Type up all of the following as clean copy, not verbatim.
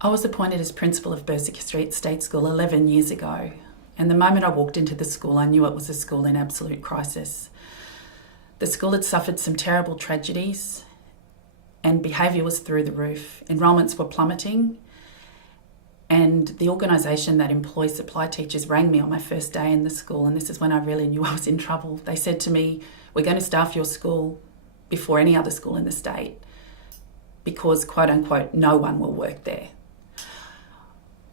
I was appointed as principal of Berserker State School 11 years ago, and the moment I walked into the school, I knew it was a school in absolute crisis. The school had suffered some terrible tragedies, and behaviour was through the roof. Enrolments were plummeting, and the organisation that employs supply teachers rang me on my first day in the school, and this is when I really knew I was in trouble. They said to me, "We're going to staff your school before any other school in the state because, quote unquote, no one will work there."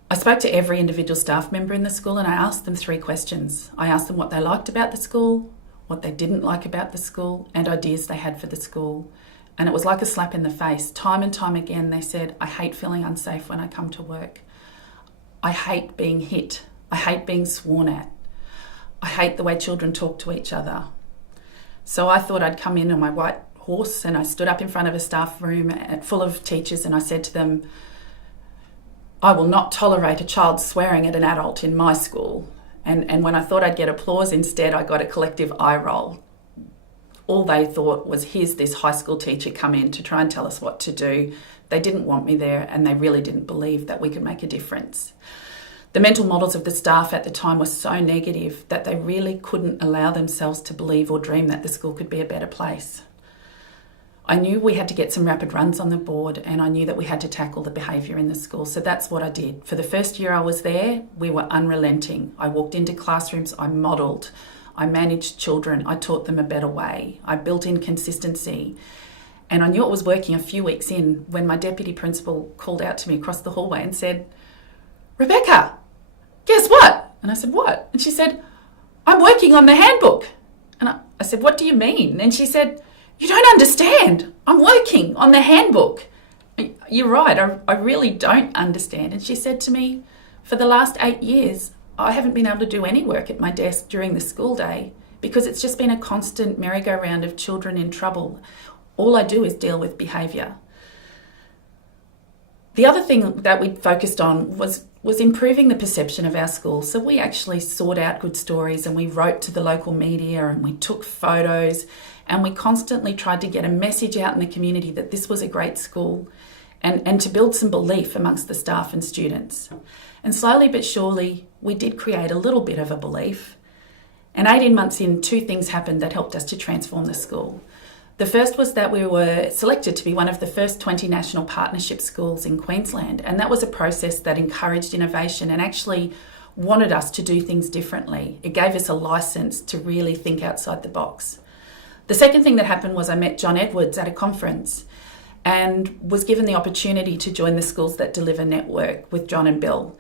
I spoke to every individual staff member in the school and I asked them 3 questions. I asked them what they liked about the school, what they didn't like about the school, and ideas they had for the school. And it was like a slap in the face. Time and time again they said, "I hate feeling unsafe when I come to work. I hate being hit. I hate being sworn at. I hate the way children talk to each other." So I thought I'd come in on my white horse and I stood up in front of a staff room full of teachers and I said to them, "I will not tolerate a child swearing at an adult in my school." And when I thought I'd get applause, instead I got a collective eye roll. All they thought was, here's this high school teacher come in to try and tell us what to do. They didn't want me there and they really didn't believe that we could make a difference. The mental models of the staff at the time were so negative that they really couldn't allow themselves to believe or dream that the school could be a better place. I knew we had to get some rapid runs on the board and I knew that we had to tackle the behaviour in the school. So that's what I did. For the first year I was there, we were unrelenting. I walked into classrooms, I modelled, I managed children, I taught them a better way. I built in consistency. And I knew it was working a few weeks in when my deputy principal called out to me across the hallway and said, "Rebecca, guess what?" And I said, "What?" And she said, "I'm working on the handbook." And I said, "What do you mean?" And she said, "You don't understand. I'm working on the handbook." "You're right, I really don't understand." And she said to me, "For the last 8 years, I haven't been able to do any work at my desk during the school day because it's just been a constant merry-go-round of children in trouble. All I do is deal with behaviour." The other thing that we focused on was improving the perception of our school. So we actually sought out good stories and we wrote to the local media and we took photos and we constantly tried to get a message out in the community that this was a great school and to build some belief amongst the staff and students. And slowly but surely, we did create a little bit of a belief. And 18 months in, 2 things happened that helped us to transform the school. The first was that we were selected to be one of the first 20 national partnership schools in Queensland. And that was a process that encouraged innovation and actually wanted us to do things differently. It gave us a licence to really think outside the box. The second thing that happened was I met John Edwards at a conference and was given the opportunity to join the Schools That Deliver network with John and Bill.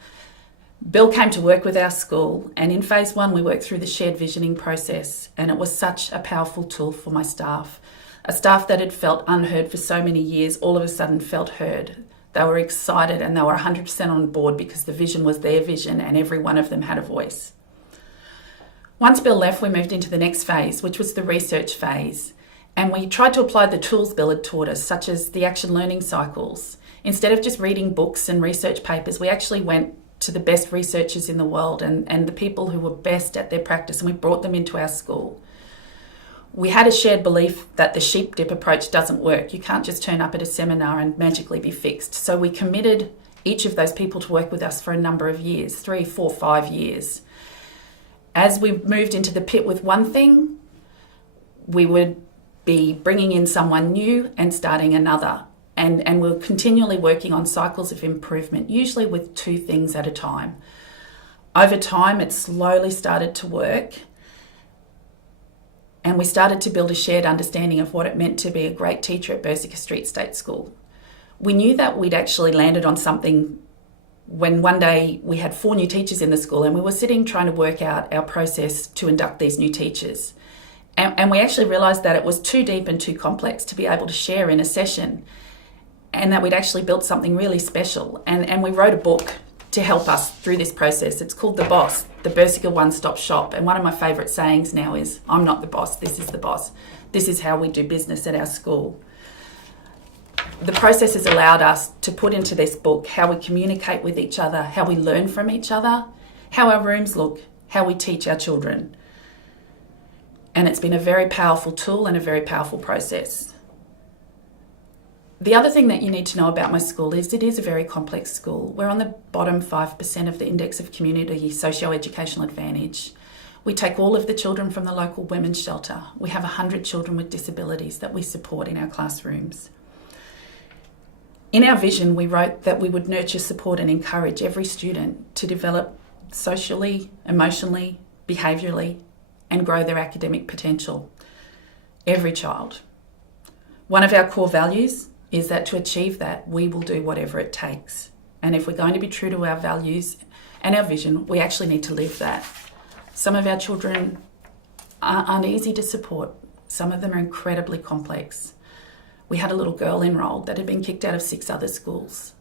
Bill came to work with our school, and in phase 1 we worked through the shared visioning process, and it was such a powerful tool for my staff. A staff that had felt unheard for so many years all of a sudden felt heard. They were excited and they were 100% on board because the vision was their vision and every one of them had a voice. Once Bill left, we moved into the next phase, which was the research phase. And we tried to apply the tools Bill had taught us, such as the action learning cycles. Instead of just reading books and research papers, we actually went to the best researchers in the world and the people who were best at their practice, and we brought them into our school. We had a shared belief that the sheep dip approach doesn't work. You can't just turn up at a seminar and magically be fixed. So we committed each of those people to work with us for a number of years, 3, 4, 5 years. As we moved into the pit with one thing, we would be bringing in someone new and starting another. And we're continually working on cycles of improvement, usually with 2 things at a time. Over time, it slowly started to work. And we started to build a shared understanding of what it meant to be a great teacher at Berserker State School. We knew that we'd actually landed on something when one day we had 4 new teachers in the school and we were sitting trying to work out our process to induct these new teachers. And we actually realised that it was too deep and too complex to be able to share in a session, and that we'd actually built something really special. And we wrote a book to help us through this process. It's called The Boss, the Berserker One-Stop Shop. And one of my favourite sayings now is, "I'm not the boss, this is the boss. This is how we do business at our school." The process has allowed us to put into this book how we communicate with each other, how we learn from each other, how our rooms look, how we teach our children. And it's been a very powerful tool and a very powerful process. The other thing that you need to know about my school is it is a very complex school. We're on the bottom 5% of the index of community socio-educational advantage. We take all of the children from the local women's shelter. We have 100 children with disabilities that we support in our classrooms. In our vision, we wrote that we would nurture, support and encourage every student to develop socially, emotionally, behaviourally and grow their academic potential. Every child. One of our core values is that to achieve that, we will do whatever it takes. And if we're going to be true to our values and our vision, we actually need to live that. Some of our children aren't easy to support. Some of them are incredibly complex. We had a little girl enrolled that had been kicked out of 6 other schools.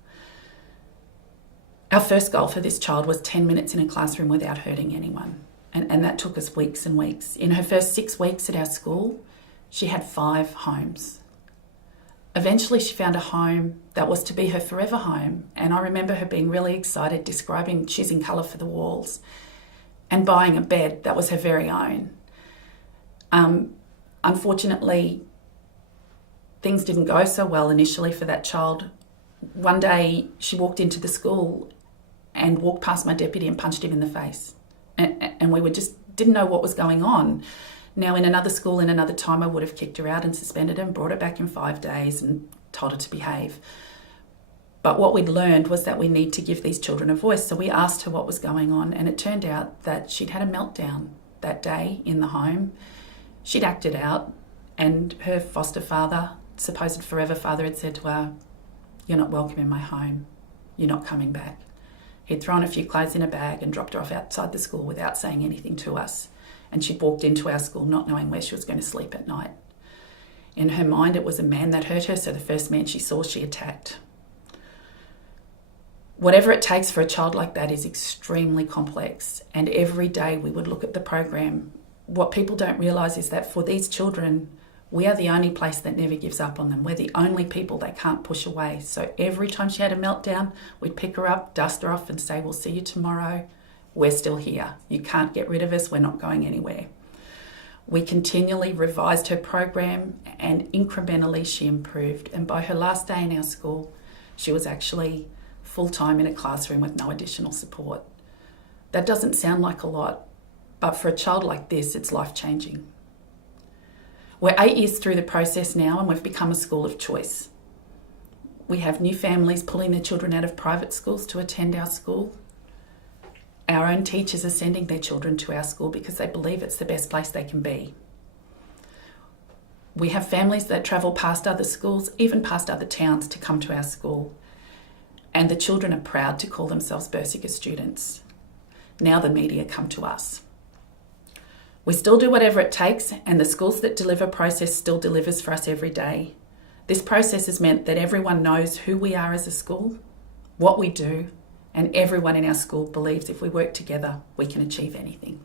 Our first goal for this child was 10 minutes in a classroom without hurting anyone. And that took us weeks and weeks. In her first 6 weeks at our school, she had 5 homes. Eventually she found a home that was to be her forever home. And I remember her being really excited, choosing colour for the walls and buying a bed that was her very own. Unfortunately, things didn't go so well initially for that child. One day she walked into the school and walked past my deputy and punched him in the face. And we didn't know what was going on. Now, in another school, in another time, I would have kicked her out and suspended her and brought her back in 5 days and told her to behave. But what we'd learned was that we need to give these children a voice. So we asked her what was going on, and it turned out that she'd had a meltdown that day in the home. She'd acted out, and her foster father, supposed forever father, had said to her, "You're not welcome in my home. You're not coming back." He'd thrown a few clothes in a bag and dropped her off outside the school without saying anything to us. And she'd walked into our school not knowing where she was going to sleep at night. In her mind, it was a man that hurt her, so the first man she saw, she attacked. Whatever it takes for a child like that is extremely complex. And every day we would look at the program. What people don't realise is that for these children, we are the only place that never gives up on them. We're the only people they can't push away. So every time she had a meltdown, we'd pick her up, dust her off and say, "We'll see you tomorrow. We're still here. You can't get rid of us. We're not going anywhere." We continually revised her program and incrementally she improved. And by her last day in our school, she was actually full-time in a classroom with no additional support. That doesn't sound like a lot, but for a child like this, it's life-changing. We're 8 years through the process now and we've become a school of choice. We have new families pulling their children out of private schools to attend our school. Our own teachers are sending their children to our school because they believe it's the best place they can be. We have families that travel past other schools, even past other towns, to come to our school. And the children are proud to call themselves Berserker students. Now the media come to us. We still do whatever it takes, and the Schools That Deliver process still delivers for us every day. This process has meant that everyone knows who we are as a school, what we do, and everyone in our school believes if we work together, we can achieve anything.